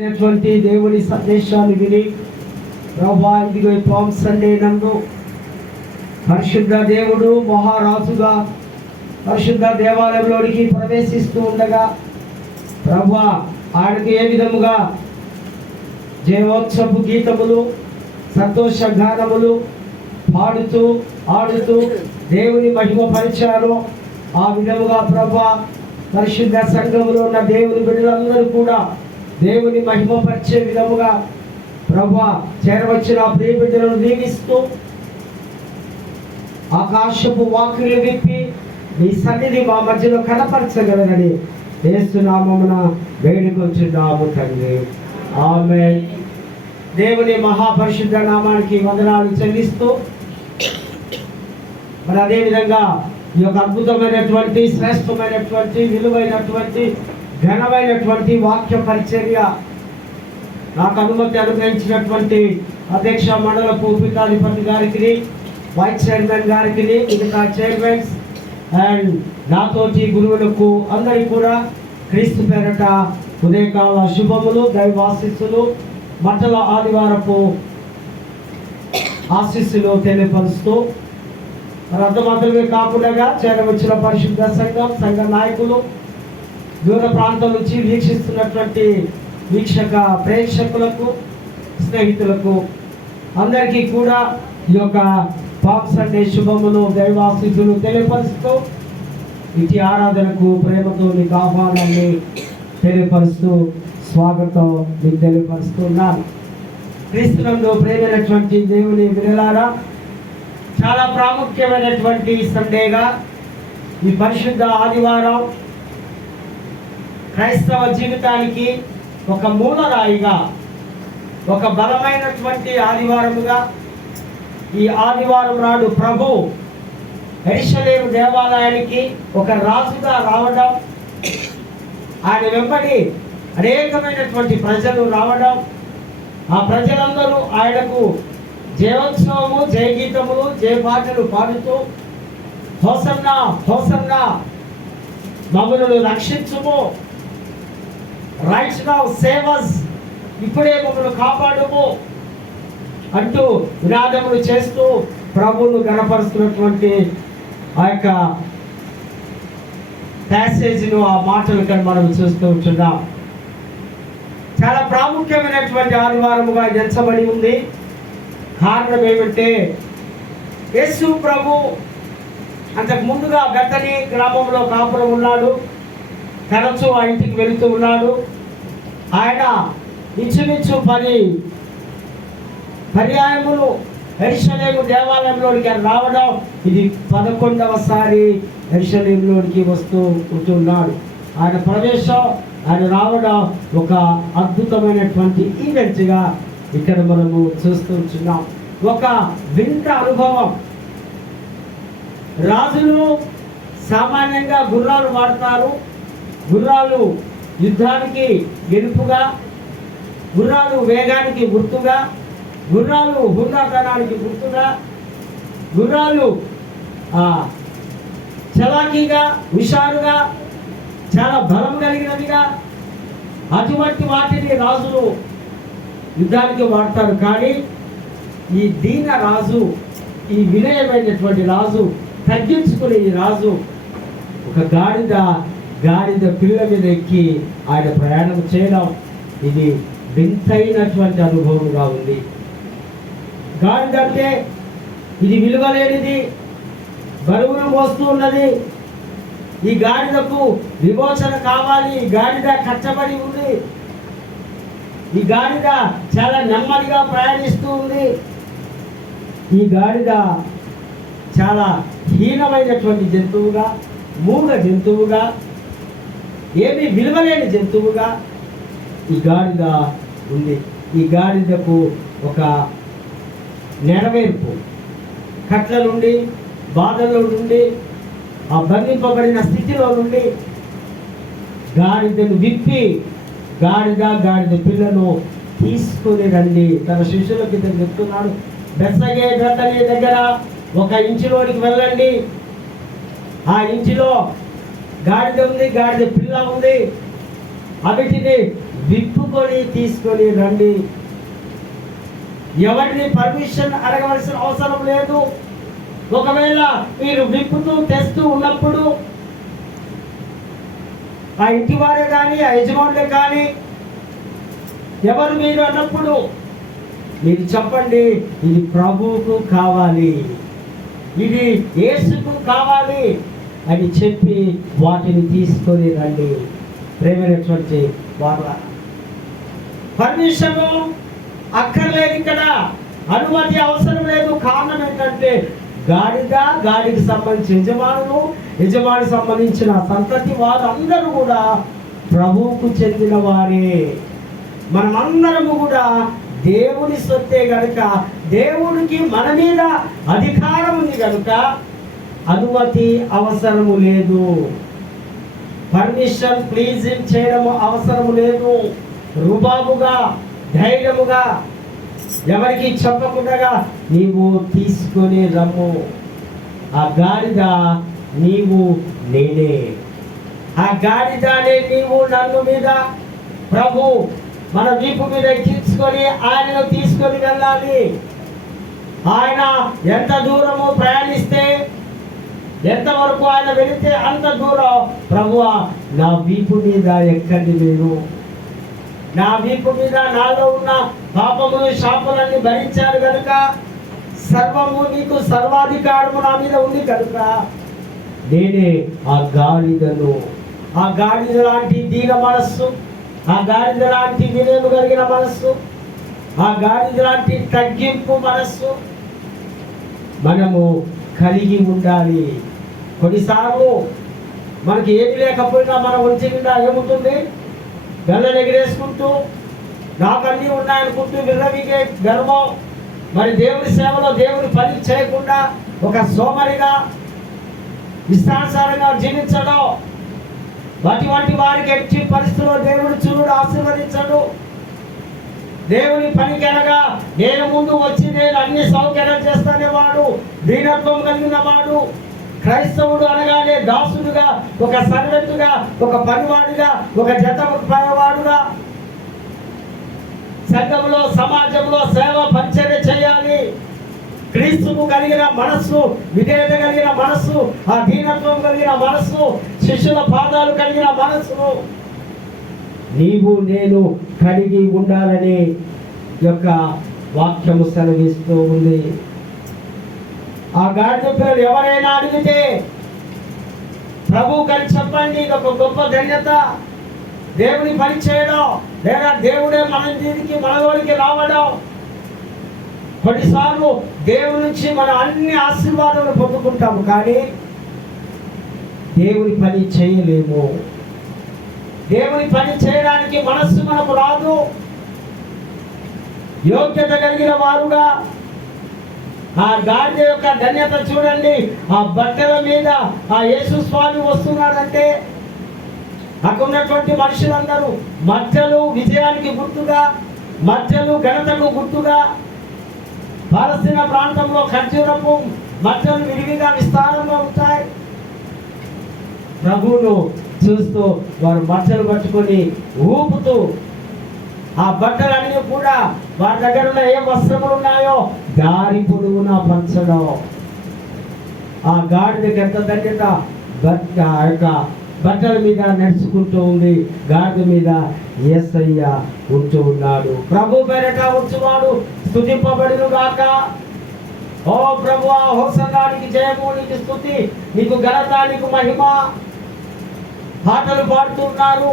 దేవుని సందేశాన్ని విని ప్రభువా ఇదిగో పామ్ సండే నందు పరిశుద్ధ దేవుడు మహారాజుగా పరిశుద్ధ దేవాలయంలోనికి ప్రవేశిస్తూ ఉండగా ప్రభువా ఆయనకు ఏ విధముగా జయోత్సవ గీతములు సంతోష గానములు పాడుతూ ఆడుతూ దేవుని మహిమపరిచారు. ఆ విధముగా ప్రభువా పరిశుద్ధ సంఘములో ఉన్న దేవుని బిడ్డలందరూ కూడా దేవుని మహిమపరిచే విధముగా ప్రభువా చేరవచ్చిన ప్రియ బిడ్డలను దీవిస్తూ ఆకాశపు వాకిలు విప్పి నీ సన్నిధి మా మధ్యలో కనపరచగలరని యేసు నామమున వేడుకొంచున్నాము తండ్రి, ఆమేన్. దేవుని మహాపరిశుద్ధ నామానికి వందనాలు చెల్లిస్తూ మరి అదేవిధంగా ఈ యొక్క అద్భుతమైనటువంటి శ్రేష్టమైనటువంటి విలువైనటువంటి ఘనమైనటువంటి వాక్య పరిచర్య నాకు అనుమతి అనుగ్రహించినటువంటి అధ్యక్ష మండలపు పీఠాధిపతి గారికి, వైస్ చైర్మన్ గారికి, మిగతా చైర్మన్స్ అండ్ నాతోటి గురువులకు అందరికీ కూడా క్రీస్తు పేరట ఉదయకాల శుభములు, దైవాశీస్సులు, మండల ఆదివారపు ఆశీస్సులు తెలియపరుస్తూ మరి అంత మాత్రమే కాకుండా చేరవచ్చిన పరిశుద్ధ సంఘం, సంఘ నాయకులు, దూర ప్రాంతం నుంచి వీక్షిస్తున్నటువంటి వీక్షక ప్రేక్షకులకు, స్నేహితులకు అందరికీ కూడా ఈ యొక్క పామ్ సండే శుభములు, దైవాశీస్సులు తెలియపరుస్తూ ఇటు ఆరాధనకు ప్రేమతో మీకు ఆహ్వానాన్ని తెలియపరుస్తూ స్వాగతం మీకు తెలియపరుస్తున్నాను. క్రీస్తునందు ప్రేమైనటువంటి దేవుని బిడ్డలారా, చాలా ప్రాముఖ్యమైనటువంటి సండేగా ఈ పరిశుద్ధ ఆదివారం క్రైస్తవ జీవితానికి ఒక మూలరాయిగా, ఒక బలమైనటువంటి ఆదివారముగా ఈ ఆదివారం నాడు ప్రభు యెరూషలేము దేవాలయానికి ఒక రాజుగా రావడం, ఆయన వెంబడి అనేకమైనటువంటి ప్రజలు రావడం, ఆ ప్రజలందరూ ఆయనకు జయోత్సవము, జయగీతములు, జయపాటలు పాడుతూ హోసన్నా హోసన్నా మమ్మల్ని రక్షించుము, రైట్స్ నౌ సేవ్ us, ఇప్పుడే మమ్మల్ని కాపాడుము అంటూ వినాదములు చేస్తూ ప్రభువును గణపరుస్తున్నటువంటి ఆ యొక్క ప్యాసేజ్ను, ఆ మాటలు కానీ మనం చూస్తూ ఉంటున్నాం. చాలా ప్రాముఖ్యమైనటువంటి ఆదివారముగా ఎంచబడి ఉంది. కారణం ఏమంటే యేసు ప్రభు అంతకు ముందుగా బెతనీ గ్రామంలో కాపురం ఉన్నాడు, తరచూ ఆ ఇంటికి వెళుతూ ఉన్నాడు. ఆయన ఇంచుమించు 10 పర్యాయములు యెరూషలేము దేవాలయంలోనికి రావడం, ఇది 11వసారి యెరూషలేములోనికి వస్తూ ఉంటున్నాడు. ఆయన ప్రవేశం, ఆయన రావడం ఒక అద్భుతమైనటువంటి ఈవెంట్గా ఇక్కడ మనము చూస్తూ ఉంటున్నాం. ఒక వింత అనుభవం. రాజులు సామాన్యంగా గుర్రాలు వాడతారు. గుర్రాలు యుద్ధానికి గెలుపుగా, గుర్రాలు వేగానికి గుర్తుగా, గుర్రాలు హుందాతనానికి గుర్తుగా, గుర్రాలు చలాకీగా, హుషారుగా, చాలా బలం కలిగినదిగా, అటువంటి వాటిని రాజులు యుద్ధానికి వాడతారు. కానీ ఈ దీన రాజు, ఈ వినయమైనటువంటి రాజు, తగ్గించుకునే ఈ రాజు ఒక గాడిద పిల్ల మీద ఎక్కి ఆయన ప్రయాణం చేయడం, ఇది వింతైనటువంటి అనుభవంగా ఉంది. గాడిద అంటే ఇది విలువలేనిది, బరువును మోస్తూ ఉన్నది. ఈ గాడిదకు విమోచన కావాలి. ఈ గాడిద కట్టబడి ఉంది. ఈ గాడిద చాలా నెమ్మదిగా ప్రయాణిస్తూ ఉంది. ఈ గాడిద చాలా హీనమైనటువంటి జంతువుగా, మూగ జంతువుగా, ఏమీ విలువలేని జంతువుగా ఈ గాడిద ఉంది. ఈ గాడిదకు ఒక నెరవేర్పు, కట్ల నుండి, బాధల్లో నుండి, ఆ బంధింపబడిన స్థితిలో నుండి గాడిదను విప్పి గాడిద పిల్లను తీసుకొని రండి తన శిష్యులకి చెప్తున్నాడు. బెత్సగే బెతనీ దగ్గర 1 ఇంచులోనికి వెళ్ళండి. ఆ ఇంటిలో గాడిద ఉంది, గాడిద పిల్ల ఉంది. అవిటిని విప్పుకొని తీసుకొని రండి. ఎవరిని పర్మిషన్ అడగవలసిన అవసరం లేదు. ఒకవేళ మీరు విప్పుతూ తెస్తూ ఉన్నప్పుడు ఆ ఇంటి వారే కానీ ఆ యజమానులే కానీ ఎవరు మీరు అన్నప్పుడు మీరు చెప్పండి, ఇది ప్రభువుకు కావాలి, ఇది యేసుకు కావాలి అని చెప్పి వాటిని తీసుకొని రండి. ప్రేమైనటువంటి వాళ్ళ పర్మిషన్ అక్కర్లేదు, ఇక్కడ అనుమతి అవసరం లేదు. కారణం ఏంటంటే గాడికి సంబంధించిన యజమానికి సంబంధించిన సంతతి వారు అందరూ కూడా ప్రభువుకు చెందిన వారే. మనమందరము కూడా దేవుని సొత్తే గనుక, దేవుడికి మన మీద అధికారం ఉంది కనుక అనుమతి అవసరము లేదు. పర్మిషన్ ప్లీజింగ్ చేయడము అవసరము లేదు. రుబాబుగా ధైర్యముగా ఎవరికి చెప్పకుండా నీవు తీసుకొని రమ్ము. ఆ గాడిద నీవు నేనే, ఆ గాడిదనే నీవు నన్ను మీద ప్రభు మన వీపు మీద ఎక్కించుకొని ఆయనను తీసుకొని వెళ్ళాలి. ఆయన ఎంత దూరము ప్రయాణిస్తే, ఎంతవరకు ఆయన వెళితే అంత దూరం ప్రభువా నా వీపు మీద ఎక్కండి, మీరు నా వీపు మీద నాలో ఉన్న పాపము శాపలన్నీ భరించారు కనుక, సర్వము నీకు సర్వాధికారము నా మీద ఉంది కనుక నేనే ఆ గాడిదను. ఆ గాడిద లాంటి దీన మనస్సు, ఆ గాడిద లాంటి వినయము కలిగిన మనస్సు, ఆ గాడిద లాంటి తగ్గింపు మనస్సు మనము కలిగి ఉండాలి. కొన్నిసార్లు మనకి ఏమి లేకపోయినా మన ఒంటి నిండా ఏముంటుంది, గల్లలు ఎగిరేసుకుంటూ నాకన్నీ ఉన్నాయనుకుంటూ విర్రవీగే గర్వం, మరి దేవుని సేవలో దేవుని పని చేయకుండా ఒక సోమరిగా ఇష్టానుసారంగా జీవించడం, అటువంటి వారికి ఎట్టి పరిస్థితుల్లో దేవుడు చూడు ఆశీర్వదించడు. దేవుని పనికి అనగా నేను ముందు వచ్చి నేను అన్ని సౌకర్యాలు చేస్తానేవాడు, దీనత్వం కలిగిన వాడు, క్రైస్తవుడు అనగానే దాసుడుగా, ఒక సర్వెంటుగా, ఒక పనివాడిగా, ఒక జతవాడుగా సంఘంలో సమాజంలో సేవ పరిచర్య చేయాలి. క్రీస్తుకు కలిగిన మనస్సు, విధేయత కలిగిన మనస్సు, ఆ దీనత్వం కలిగిన మనస్సు, శిష్యుల పాదాలు కలిగిన మనస్సు నీవు నేను కలిగి ఉండాలని యొక్క వాక్యము సెలవిస్తూ ఉంది. ఆ గాడిద పిల్లలు ఎవరైనా అడిగితే ప్రభు కలిసి చెప్పండి, ఇది ఒక గొప్ప ధన్యత. దేవుని పని చేయడం, లేదా దేవుడే మన దీనికి మనలోనికి రావడం. కొన్నిసార్లు దేవుని నుంచి మనం అన్ని ఆశీర్వాదాలు పొందుకుంటాము, కానీ దేవుని పని చేయలేము. దేవుని పని చేయడానికి మనస్సు మనకు రాదు. యోగ్యత కలిగిన వారుగా ఆ గాడిద యొక్క ధన్యత చూడండి. ఆ బట్టల మీద ఆ యేసు స్వామి వస్తున్నాడంటే అక్కడ ఉన్నటువంటి మనుషులందరూ మధ్యలు విజయానికి గుర్తుగా, మధ్యలు ఘనతకు గుర్తుగా, పాలస్తీనా ప్రాంతంలో ఖర్జూరపు మధ్యలు విరివిగా విస్తారంగా ఉంటాయి. ప్రభువును చూస్తూ వారు మధ్యలు పట్టుకొని ఊపుతూ, ఆ బట్టలన్నీ కూడా వారి దగ్గర ఉన్న ఏ వస్త్రములు ఉన్నాయో దారి పొడవునా పంచడం. ఆ గాడిదకి ఎంత ధన్యత, ఆ యొక్క బట్టల మీద నడుచుకుంటూ ఉంది, గాడిద మీద యేసయ్య ఉంటూ ఉన్నాడు. ప్రభు పేరట ఉంచువాడు స్తుతింపబడును గాక. ఓ ప్రభువా, హోసన్నా నీకు జయము, నీకు స్తుతి, నీకు ఘనత, నీకు మహిమ. పాటలు పాడుతున్నారు,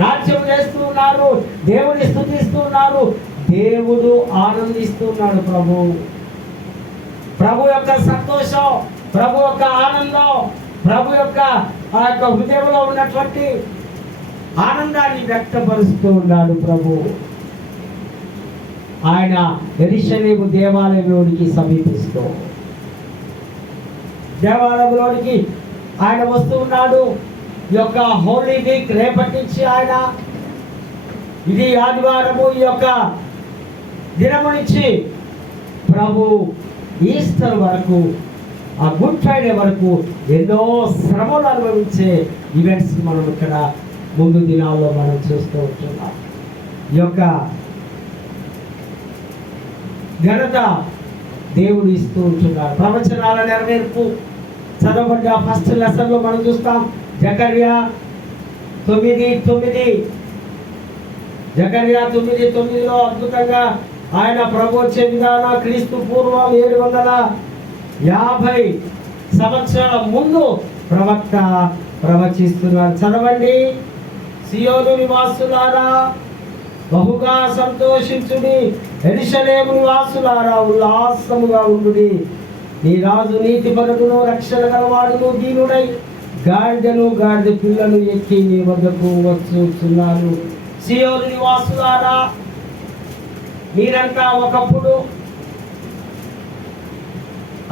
నాట్యం చేస్తున్నారు, దేవుని స్తుతిస్తున్నారు, దేవుడు ఆనందిస్తున్నాడు. ప్రభు యొక్క సంతోషం, ప్రభు యొక్క ఆనందం, ప్రభు యొక్క ఆ యొక్క హృదయంలో ఉన్నటువంటి ఆనందాన్ని వ్యక్తపరుస్తూ ఉన్నాడు ప్రభు. ఆయన యెరూషలేము దేవాలయంలోనికి సమీపిస్తూ, దేవాలయంలోనికి ఆయన వస్తూ ఉన్నాడు. ఈ యొక్క హోలీ వీక్ రేపటి నుంచి ఆయన, ఇది ఆదివారము, ఈ యొక్క దినము నుంచి ప్రభు ఈస్టర్ వరకు, ఆ గుడ్ ఫ్రైడే వరకు ఎన్నో శ్రమలు అనుభవించే ఈవెంట్స్ మనం ఇక్కడ ముందు దినాల్లో మనం చూస్తూ ఉంటున్నాం. ఈ యొక్క ఘనత దేవుడు ఇస్తూ ఉంటున్నాడు. ప్రవచనాల నెరవేర్పు చదవబడ్డ ఫస్ట్ లెసన్లో మనం చూస్తాం. జకర్యా 9:9 జకర్యా 9:9లో అద్భుతంగా ఆయన ప్రభు వచ్చే విధానం క్రీస్తు పూర్వం 750 సంవత్సరాల ముందు ప్రవక్త ప్రవచిస్తున్నాడు. చదవండి. సియోను నివాసులారా బహుగా సంతోషించుడి, యెరూషలేము నివాసులారా ఉల్లాసముగా ఉండుడి. నీ రాజు నీతిపరుడును రక్షణ గలవాడును దీనుడై గాడిదను గాడిద పిల్లలు ఎక్కి నీ వద్దకు వచ్చుచున్నాను. సియోను నివాసులారా, మీరంతా ఒకప్పుడు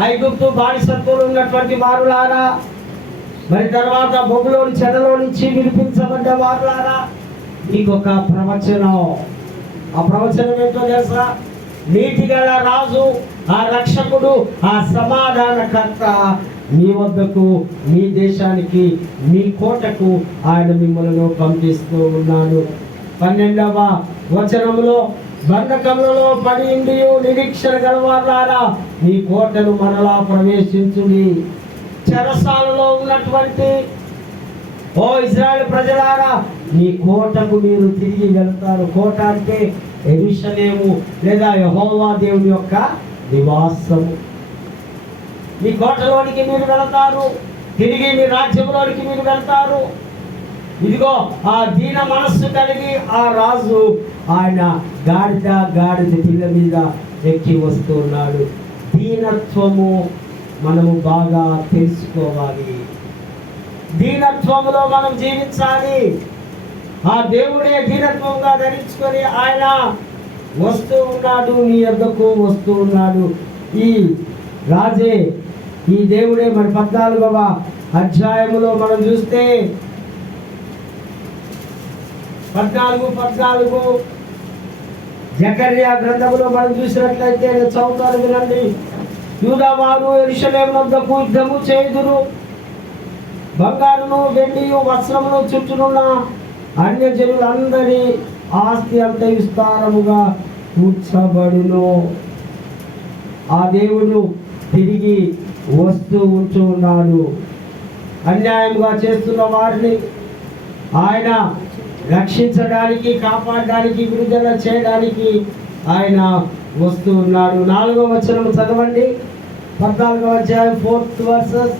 ఐగుప్తు బానిసత్వంలో ఉన్నటువంటి వారులారా, మరి తర్వాత బొగులోని చెదలో నుంచి విడిపించబడ్డ వారులారా, మీకు ఒక ప్రవచనం. ఆ ప్రవచనం ఏంటో తెలుసా? నీతి గల రాజు, ఆ రక్షకుడు, ఆ సమాధానకర్త మీ వద్దకు, మీ దేశానికి, మీ కోటకు ఆయన మిమ్మల్ని పంపిస్తూ ఉన్నాడు. 12వ వచనంలో బంధకములలో పడి నిరీక్షణ గలవారులారా మీ కోటను మరలా ప్రవేశించుడి. చెరసాలలో ఉన్నటువంటి ఓ ఇశ్రాయేలు ప్రజలారా, మీ కోటకు మీరు తిరిగి వెళ్తారు. కోట అంటే యెరూషలేము లేదా యెహోవా దేవుని యొక్క నివాసము. మీ కోటలోనికి మీరు వెళ్తారు, తిరిగి మీ రాజ్యంలోనికి మీరు వెళ్తారు. ఇదిగో ఆ దీన మనస్సు కలిగి ఆ రాజు ఆయన గాడిద పిల్ల మీద ఎక్కి వస్తున్నాడు. దీనత్వము మనము బాగా తెలుసుకోవాలి. దీనత్వములో మనం జీవించాలి. ఆ దేవుడే దీనత్వంగా ధరించుకొని ఆయన వస్తూ ఉన్నాడు, నీ యొద్దకు వస్తూ ఉన్నాడు. ఈ రాజే, ఈ దేవుడే. మరి 14వ అధ్యాయములో మనం చూస్తే 14 జకర్యా గ్రంథములో మనం చూసినట్లయితే చదువుతారు, వినండి. యూదా వారు యెరూషలేము వద్దకు యుద్ధము చేయుదురు. బంగారును వెండియు వస్త్రమును చుట్టూనున్న అన్యజనులందరి ఆస్తి అంత విస్తారముగా కూర్చబడును. ఆ దేవుడు తిరిగి వస్తూ ఉంటూ ఉన్నాడు. అన్యాయంగా చేస్తున్న వారిని ఆయన రక్షించడానికి, కాపాడడానికి, విడుదల చేయడానికి ఆయన వస్తూ ఉన్నాడు. 4వ వచనం చదవండి. 14వ అధ్యాయం 4th verses.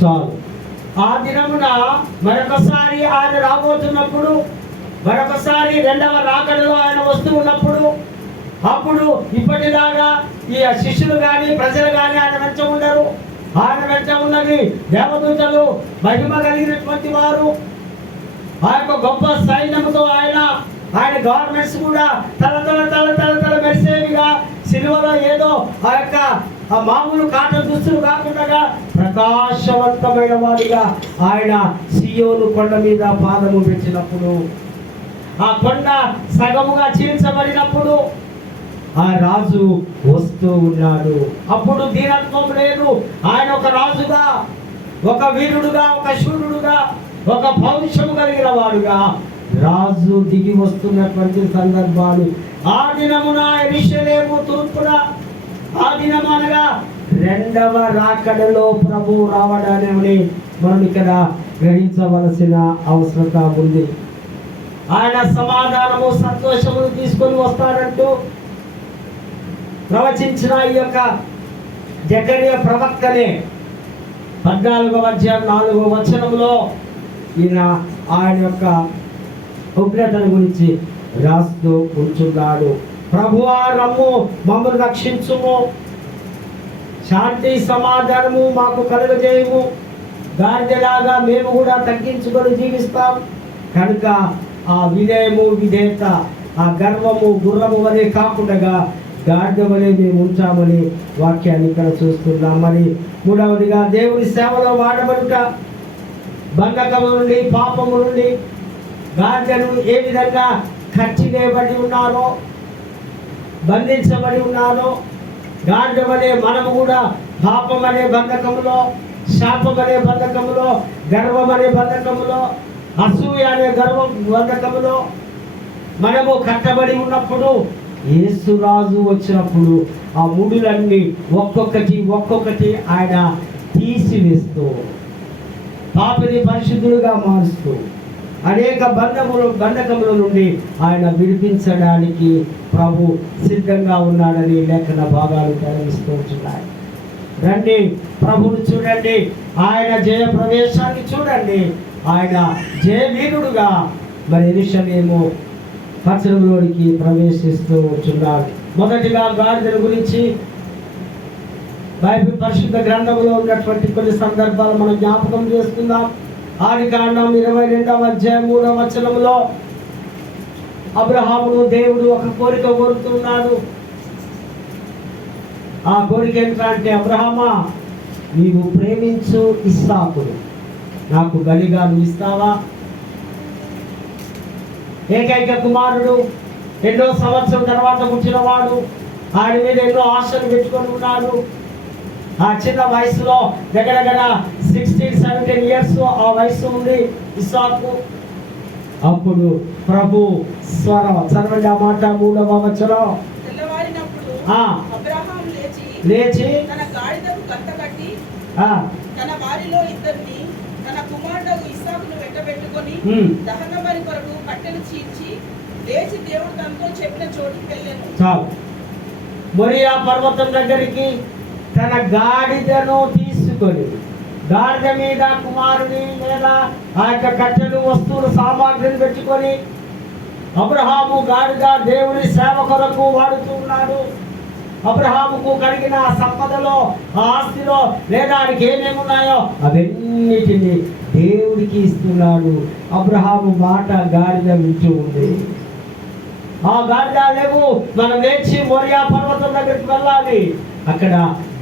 చాలు. ఆ దినమున మరొకసారి ఆయన రాబోతున్నప్పుడు, మరొకసారి 2వ రాకడలో ఆయన వస్తూ ఉన్నప్పుడు, అప్పుడు ఇప్పటిలాగా ఈ శిష్యులు కానీ ప్రజలు కానీ ఆయన వెంట ఉండరు. ఆయన వెంట ఉన్నది దేవదూతలు, మహిమ కలిగినటువంటి వారు, ఆ యొక్క గొప్ప సైన్యంతో ఆయన గవర్నమెంట్స్ కూడా తల మెరిసేవిగా, సిలువలో ఏదో ఆ యొక్క ఆ మామూలు కాటన్ దుస్తులు కాకుండా ప్రకాశవంతమైన వాడిగా ఆయన సియోను కొండ మీద పాదము పెట్టినప్పుడు, ఆ కొండ సగముగా చీల్చబడినప్పుడు ఆ రాజు వస్తూ ఉన్నాడు. అప్పుడు దీనత్వం లేదు. ఆయన ఒక రాజుగా, ఒక వీరుడుగా, ఒక శూరుడుగా, ఒక పౌరుషము కలిగిన వాడుగా రాజు దిగి వస్తున్నటువంటి సందర్భాలు. ఆ దినమున యెరూషలేము తూర్పున, ఆ దినము అనగా 2వ రాకడలో ప్రభు రావడాన్ని మనం ఇక్కడ గ్రహించవలసిన అవసరత ఉంది. ఆయన సమాధానము, సంతోషమును తీసుకొని వస్తాడంటూ ప్రవచించిన ఈ యొక్క జకర్యా ప్రవక్తనే 14వ అధ్యాయం 4వ వచనంలో ఈయన ఆయన యొక్క ఉగ్రతను గురించి రాస్తూ ఉంటున్నాడు. ప్రభువా రమ్ము, మమ్మల్ని రక్షించుము, శాంతి సమాధానము మాకు కలుగజేయము. గాడిదలాగా మేము కూడా తగ్గించుకొని జీవిస్తాం కనుక ఆ వినయము, విధేయత, ఆ గర్వము గుర్రము వలె కాకుండా గాడిద వలె మేము ఉంటామని వాక్యాన్ని ఇక్కడ చూస్తున్నాం. మరి 3వదిగా దేవుని సేవలో వాడబడుట. బంధకము నుండి, పాపము నుండి గాడిదను ఏ విధంగా కట్టివేయబడి ఉన్నారో, బంధించబడి ఉన్నారో, గాడిద వలె మనము కూడా పాపం అనే బంధకములో, శాపం అనే బంధకములో, గర్వం అనే బంధకములో, అసూయ అనే గర్వం బంధకములో మనము కట్టబడి ఉన్నప్పుడు యేసురాజు వచ్చినప్పుడు ఆ ముడులన్నీ ఒక్కొక్కటి ఆయన తీసివేస్తూ పాపిని పరిశుద్ధులుగా మారుస్తూ అనేక బంధకముల నుండి ఆయన విడిపించడానికి ప్రభు సిద్ధంగా ఉన్నాడని లేఖన భాగాలు తెలియజేస్తూ ఉంటున్నాయి. రండి, ప్రభువును చూడండి, ఆయన జయ ప్రవేశాన్ని చూడండి. ఆయన జయవీరుడుగా మరి యెరూషలేము పట్టణంలోనికి ప్రవేశిస్తూ ఉంటున్నాడు. మొదటిగా గాడిదల గురించి బైబిల్ పరిశుద్ధ గ్రంథంలో ఉన్నటువంటి కొన్ని సందర్భాలు మనం జ్ఞాపకం చేసుకుందాం. ఆదికాండం 22వ అధ్యాయం 3వ వచనంలో అబ్రహామును దేవుడు ఒక కోరిక కోరుతున్నాడు. ఆ కోరిక ఏంటంటే, అబ్రహామా, నీవు ప్రేమించు ఇస్సాకును నాకు బలిగా నువ్వు ఇస్తావా? ఏకైక కుమారుడు, ఎన్నో సంవత్సరం తర్వాత పుట్టినవాడు, ఆయన మీద ఎన్నో ఆశలు పెట్టుకొని ఉన్నాడు. ఆ చిన్న వయసులో దగ్గర 16-17 ఇయర్స్ ఆ వయసు ఉంది ఇస్సాకు. అప్పుడు ప్రభు స్వరం చదవండి, ఆ మాట 3వ వచనం. లేచి తన గాడిదకు గంట కట్టి తన వారిలో ఇద్దరిని తన కుమారుడు ఇస్సాకును వెంటబెట్టుకొని దహన బలి కొరకు కట్టెలు చీల్చి లేచి దేవుడు తనతో చెప్పిన చోటుకి వెళ్ళాను. చాలు. మొరియా పర్వతం దగ్గరికి తన గాడిదను తీసుకొని, గాడిద మీద కుమారుని మీద ఆ యొక్క కట్టెలు, వస్తువులు, సామాగ్రిని పెట్టుకొని అబ్రహాము గాడిద దేవుని సేవ కొరకు వాడుతూ ఉన్నాడు. అబ్రహాముకు కలిగిన ఆ సంపదలో, ఆ ఆస్తిలో లేదా ఆయనకి ఏమేమి ఉన్నాయో అవన్నిటిని దేవుడికి ఇస్తున్నాడు. అబ్రహాము మాట గాడిద వింటూ ఉంది. ఆ గాడిద లేవు, మనం లేచి మోరియా పర్వతం దగ్గరికి వెళ్ళాలి. అక్కడ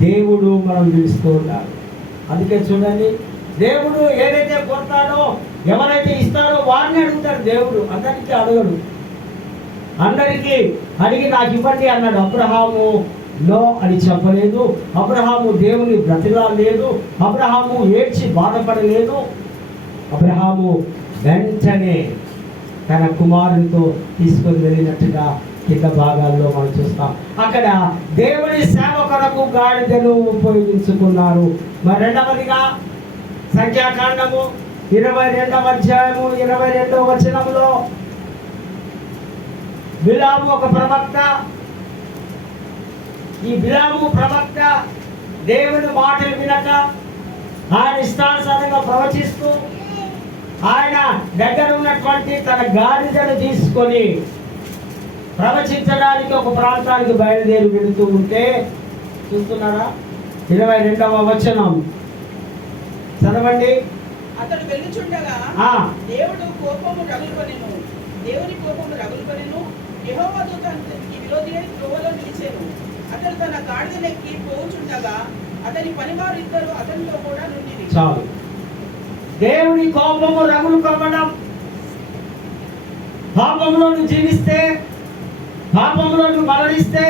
దేవుడు మనం పిలుస్తూ ఉన్నాడు. అందుకే చూడండి, దేవుడు ఏదైతే కోరుతాడో, ఎవరైతే ఇస్తారో వారిని అడుగుతాడు. దేవుడు అందరికీ అడగడు. అందరికీ అడిగి నాకు ఇవ్వండి అన్నాడు. అబ్రహాము నో అని చెప్పలేదు. అబ్రహాము దేవుని బ్రతిలాడలేదు. అబ్రహాము ఏడ్చి బాధపడలేదు. అబ్రహాము వెంటనే తన కుమారునితో తీసుకొని వెళ్ళినట్టుగా కింద భాగాల్లో మనం చూస్తాం. అక్కడ దేవుని సేవ కొరకు గాడిదను ఉపయోగించుకున్నారు. మరి రెండవదిగా సంఖ్యాకాండము 22వ అధ్యాయము 22వ వచనంలో బిలాము ఒక ప్రవక్త. ఈ బిలాము ప్రవక్త దేవుని మాటలు వినక ఆయన ఇష్టానుసారంగా ప్రవచిస్తూ ఆయన దగ్గర ఉన్నటువంటి తన గాడిదను తీసుకొని ప్రవచించడానికి ఒక ప్రాంతానికి బయలుదేరి వెళుతూ ఉంటే చూస్తున్నారా, 22వ వచనం చదవండి. అతడు వెళ్ళుచుండగా దేవుడు కోపము రగులుకొనెను. దేవుని కోపము రగులుకొనెను. యెహోవా దూత అతనికి విరోధియై త్రోవలో నిలిచెను. అతడు తన గాడిదనెక్కి పోవుచుండగా అతని పనివారు ఇద్దరు అతనితో కూడా నుండిరి. చాలు. దేవుని కోపము రగులుకొనడం, పాపంలో నువ్వు జీవిస్తే, పాపంలో నువ్వు మరణిస్తే,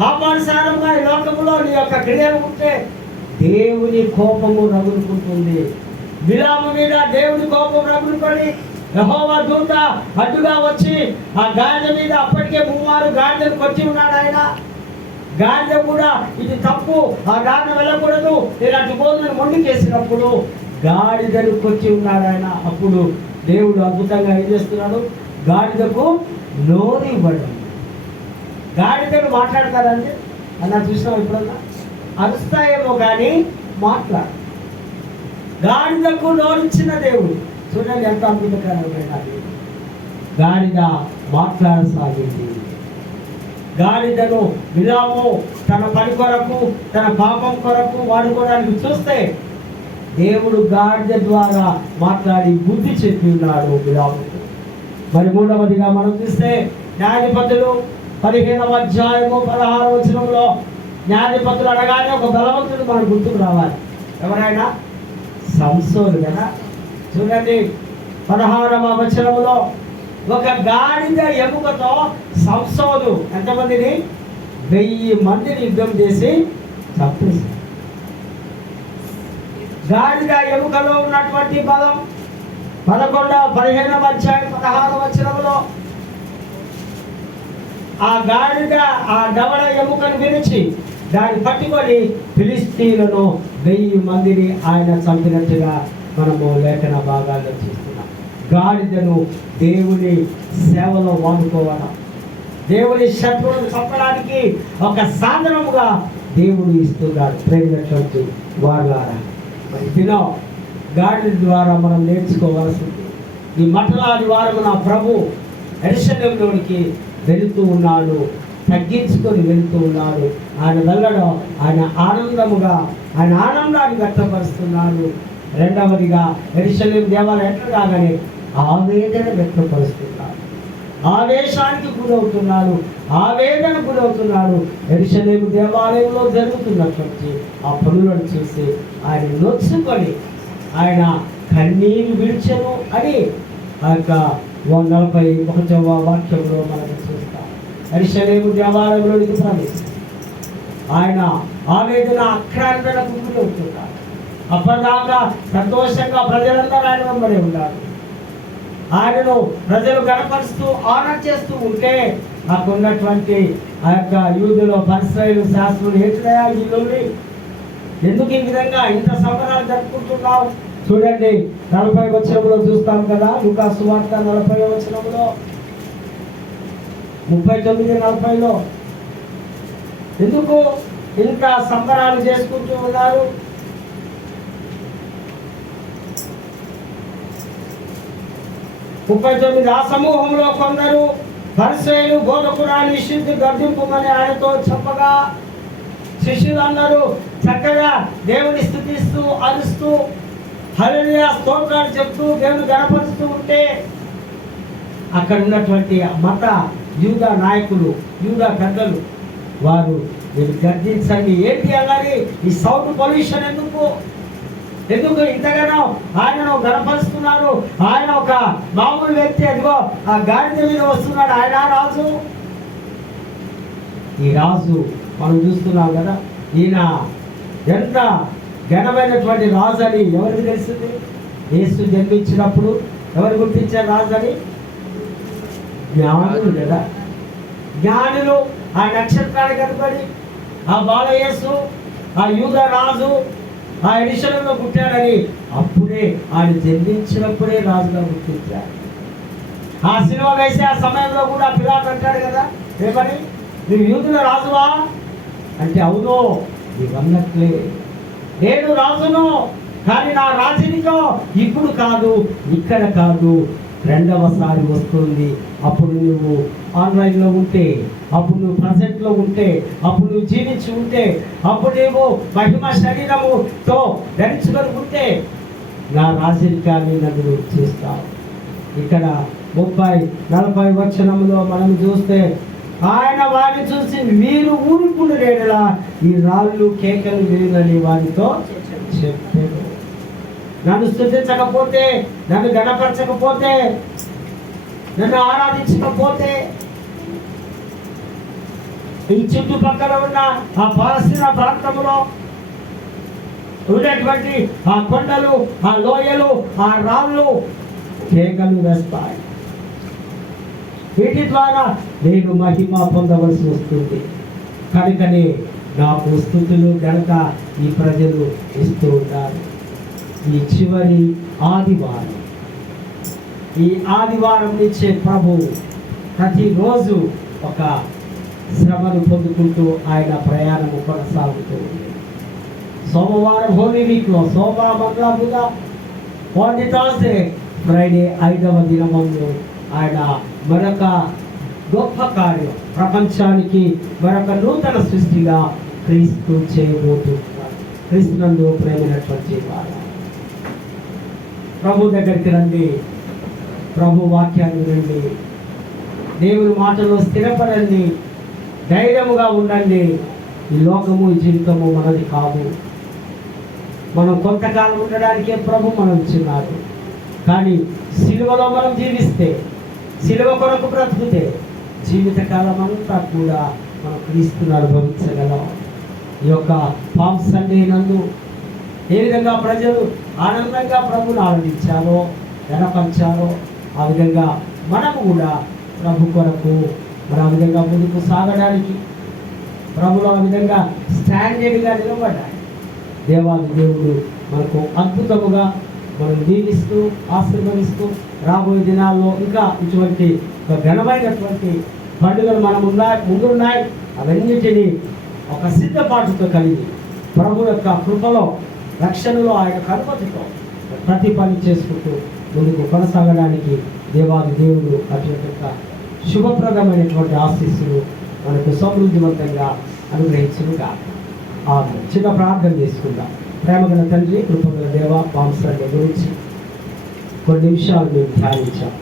పాపానుసారంగా ఈ లోకంలో నీ యొక్క క్రియలు ఉంటే దేవుని కోపము రగులుకుంటుంది. బిలాము మీద దేవుని కోపం రగులుకొని యెహోవా దూత అడ్డుగా వచ్చి ఆ గాడిద మీద అప్పటికే 3 గాడిదలు కొట్టి ఉన్నాడు ఆయన. గాడిద కూడా ఇది తప్పు, ఆ గాడిద వెళ్ళకూడదు, ఇలాంటి బోధనలు మొండికేసినప్పుడు గాడిదలు కొట్టి ఉన్నాడు ఆయన. అప్పుడు దేవుడు అద్భుతంగా ఏం చేస్తున్నాడు, గాడిదకు నోరు ఇవ్వడం. గాడిదలు మాట్లాడతారండి అలా చూసినాం ఎప్పుడన్నా? అరుస్తాయేమో కానీ మాట్లాడు. గాడిదకు నోరిచ్చిన దేవుడు చూడండి ఎంత అద్భుతకరమైన గాడిద మాట్లాడసాగింది. గాడిదను బిలాము తన పని కొరకు, తన పాపం కొరకు వాడుకోవడానికి చూస్తే దేవుడు గాడిద ద్వారా మాట్లాడి బుద్ధి చెప్పి ఉన్నాడు బిలాముకు. మరి మూడవదిగా మనం చూస్తే న్యాయాధిపతులు 15వ అధ్యాయము 16వ వచనంలో న్యాయాధిపతులు అనగానే ఒక బలవంతుడు మనకు గుర్తుకు రావాలి. ఎవరైనా? సంసోను కదా. చూడండి 16వ వచనములో, ఒక గాడిద ఎముకతో సంసోను ఎంతమందిని 1000 మందిని యుద్ధం చేసి చంపేశాడు. గాడిద ఎముకలో ఉన్నటువంటి బలం 15వ అధ్యాయం 16వ వచనములో, ఆ గాడిద ఆ దవడ ఎముకను విరిచి దాన్ని పట్టుకొని ఫిలిస్తీన్లను 1000 మందిని ఆయన చంపినట్టుగా మనము లేఖన భాగాల్లో చూస్తున్నాం. గాడిదను దేవుని సేవలో వాడుకోవడం, దేవుని శత్రువులను చంపడానికి ఒక సాధనముగా దేవుడు ఇస్తున్నాడు. ప్రేమినటువంటి వారులారా, మరి దినం గాడిద ద్వారా మనం నేర్చుకోవాల్సింది, ఈ మఠలాది వారము నా ప్రభు యెరూషలేములోనికి వెళుతూ ఉన్నాడు, తగ్గించుకొని వెళుతూ ఉన్నాడు. ఆయన వెళ్ళడం ఆయన ఆనందముగా, ఆయన ఆనందాన్ని వ్యక్తపరుస్తున్నాడు. రెండవదిగా యెరూషలేము దేవాలయం ఎట్లా కాగానే ఆవేదన వ్యక్తపరుస్తున్నాడు, ఆవేశానికి గురవుతున్నాడు, ఆవేదన గురవుతున్నాడు. యెరూషలేము దేవాలయంలో జరుగుతున్నటువంటి ఆ పనులను చూసి ఆయన నొచ్చుకొని ఆయన కన్నీరు విడిచెను అని ఆ యొక్క 41వ వాక్యంలో మనం చూస్తాం. యెరూషలేము దేవాలయంలోనికి ప్రవేశించి ఆయన ఆవేదన అక్రాంతనకు గురవుతున్నాడు. అప్పటిదాకా సంతోషంగా ప్రజలందరూ ఆయన వెంబడి ఉన్నారు. ఆయనను ప్రజలు గణపరుస్తూ ఆనర్ చేస్తూ ఉంటే అక్కడ ఉన్నటువంటి ఆ యొక్క యూదులో పరిశ్రమలు శాస్త్రులు ఏంటయా వీళ్ళని ఎందుకు ఈ విధంగా ఇంత సంబరాలు జరుపుకుంటున్నావు? చూడండి 40వ వచనంలో చూస్తాం కదా, లూకా సువార్త 40వ వచనంలో 39-40లో ఎందుకు ఇంత సంబరాలు చేసుకుంటూ ఉన్నారు? ఆ సమూహంలో కొందరు పరిసయ్యులు బోధకురాలు విశుద్ధి గర్జింపమని ఆయనతో చెప్పగా, శిష్యులందరూ చక్కగా దేవుని స్తుతిస్తూ అరుస్తూ హల్లెలూయా స్తోత్రాలు చెప్తూ దేవుని గణపరుస్తూ ఉంటే అక్కడ ఉన్నటువంటి మత యూదా నాయకులు, యూదా పెద్దలు వారు మీరు గర్జించండి, ఏంటి అన్నది ఈ సౌండ్ పొల్యూషన్ ఎందుకు ఇంతగానో ఆయనను గణపరుస్తున్నారు? ఆయన ఒక మామూలు వ్యక్తి, అదిగో ఆ గాడిద మీద వస్తున్నాడు, ఆయన రాజు. ఈ రాజు మనం చూస్తున్నాం కదా, ఈయన ఎంత ఘనమైనటువంటి రాజు అని ఎవరికి తెలిసింది? యేసు జన్మించినప్పుడు ఎవరు గుర్తించారు రాజు అని? జ్ఞానులు కదా, జ్ఞానులు ఆ నక్షత్రానికి కనబడి ఆ బాలయేసు ఆ యూద రాజు ఆ యెరూషలేములో పుట్టాడని అప్పుడే ఆయన జన్మించినప్పుడే రాజుగా గుర్తించారు. ఆ సిలువ వేసే ఆ సమయంలో కూడా పిలాతు అంటాడు కదా, ఏమని, నువ్వు యూదుల రాజువా అంటే, అవును నీవన్నట్లే నేను రాజును, కానీ నా రాజునికో ఇప్పుడు కాదు, ఇక్కడ కాదు, రెండవసారి వస్తుంది. అప్పుడు నువ్వు ఆన్లైన్లో ఉంటే, అప్పుడు నువ్వు ప్రజెంట్లో ఉంటే, అప్పుడు నువ్వు జీవించి ఉంటే, అప్పుడు నువ్వు మహిమ శరీరముతో ధరించుకొని ఉంటే నా రాజరికాన్ని నన్ను చేస్తావు. ఇక్కడ 30-40 వచనంలో మనం చూస్తే ఆయన వారిని చూసి వీరు ఊరుకుని రేడలా ఈ రాళ్ళు కేకలు వేయని వారితో చెప్పాడు. నన్ను స్తుతించకపోతే, నన్ను గణపరచకపోతే, నన్ను ఆరాధించకపోతే ఈ చుట్టుపక్కల ఉన్న ఆ పాలస్తీనా ప్రాంతంలో ఉన్నటువంటి ఆ కొండలు, ఆ లోయలు, ఆ రాళ్ళు కేకలు వేస్తాయి. వీటి ద్వారా నేను మహిమ పొందవలసి వస్తుంది. కనుకనే నాకు స్తుతులు ఘనత ఈ ప్రజలు ఇస్తూ ఉంటారు. ఈ చివరి ఆదివారం, ఈ ఆదివారం నుంచే ప్రభు ప్రతిరోజు ఒక శ్రమను పొందుకుంటూ ఆయన ప్రయాణము కొనసాగుతూ ఉంది. సోమవారం హోలీ వీక్లో సోమ, మంగళ, బుధ, ఓన్లీ థర్స్డే, ఫ్రైడే 5వ దినమందు ఆయన మరొక గొప్ప కార్యం, ప్రపంచానికి మరొక నూతన సృష్టిగా క్రీస్తు చేయబోతున్నారు. క్రీస్తునందు ప్రేమైనటువంటి వారు ప్రభు దగ్గరికి రండి, ప్రభు వాక్యాన్ని వినండి, దేవుని మాటలో స్థిరపడండి, ధైర్యముగా ఉండండి. ఈ లోకము, ఈ జీవితము మనది కాదు. మనం కొంతకాలం ఉండడానికే ప్రభు మనం ఇచ్చినారు. కానీ సిలువలో మనం జీవిస్తే, సిలువ కొరకు బ్రతుకుతే జీవితకాలం అంతా కూడా మనం క్రీస్తును అనుభవించగలం. ఈ యొక్క పామ్ సండే నందు ఏ విధంగా ప్రజలు ఆనందంగా ప్రభువును ఆనందించారో, గణపరిచారో, ఆ విధంగా మనము కూడా ప్రభు కొరకు మరి ఆ విధంగా ముందుకు సాగడానికి, ప్రభులో ఆ విధంగా స్టాండర్డ్గా నిలబడ్డాయి. దేవాది దేవుడు మనకు అద్భుతముగా మనం దీవిస్తూ ఆశీర్వదిస్తూ రాబోయే దినాల్లో ఇంకా ఇటువంటి ఘనమైనటువంటి పండుగలు మనం ముందున్నాయి. అవన్నిటినీ ఒక సిద్ధపాటుతో కలిగి ప్రభు యొక్క కృపలో, రక్షణలో, ఆయన అనుమతితో ప్రతి పని చేసుకుంటూ ముందుకు కొనసాగడానికి దేవాది దేవుడు అటువంటి శుభప్రదమైనటువంటి ఆశీస్సులు మనకు సమృద్ధివంతంగా అనుగ్రహించునుగా. చిన్న ప్రార్థన చేసుకుందాం. ప్రేమగల తండ్రి, కృపగల దేవ, పాంసర్ని గురించి కొన్ని నిమిషాలు మేము ధ్యానించాం.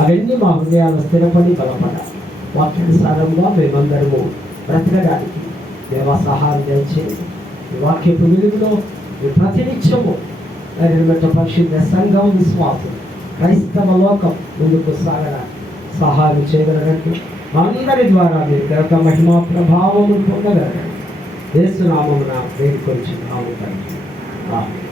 అవన్నీ మా హృదయాలు స్థిరపడి బలపడాలి. వాక్యానుసారంగా మేమందరము బ్రతకడానికి దేవా సహాయం దయచేసి ఈ వాక్యపు వెలుగులో మీ ప్రతినిత్యము పరిశుద్ధ సంఘం, విశ్వాసం, క్రైస్తవ లోకం ముందుకు సాగడానికి సహాయం చేయగలగండి. అందరి ద్వారా మీరు గత మహిమా ప్రభావము పొందగలగండి. యేసు నామమున వేడుకొంచున్నాము తండ్రి. ఆమేన్.